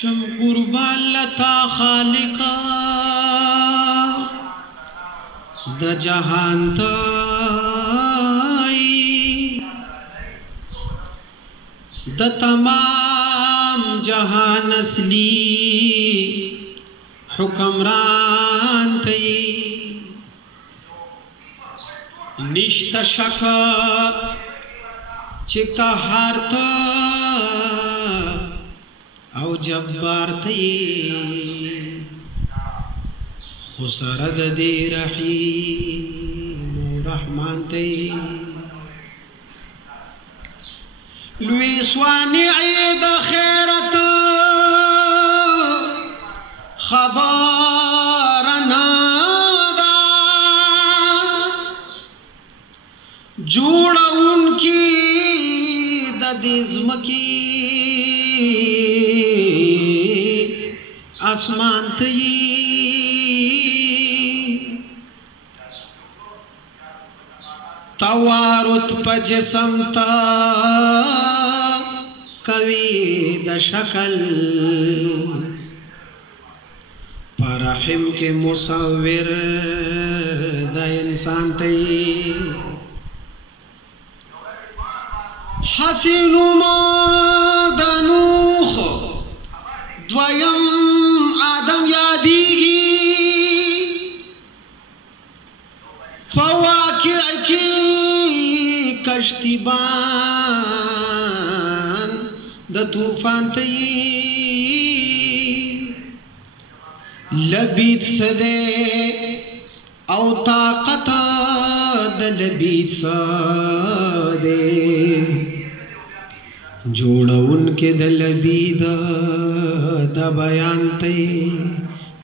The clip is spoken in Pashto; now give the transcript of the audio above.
شم قربان لتا خالقا د جهان تای د تمام جهان اصلی حکمران تای نشتا شکا چې قهار تا او جبار تی خو سره د دې رحیم او رحمان تی لوی صانع د خیرت خبر نه ده جوړونکي د دې ځمکې آسمان تی توارت پا جسم تا کوي د شکل پر رحم کې مصور د انسان تی حسین مدنوخ دویم آدم یادیگی فواقع کی کشتیبان د طوفان تی لبید سدے او طاقت د لبید سدے جوړون کې د لبید د بیان ته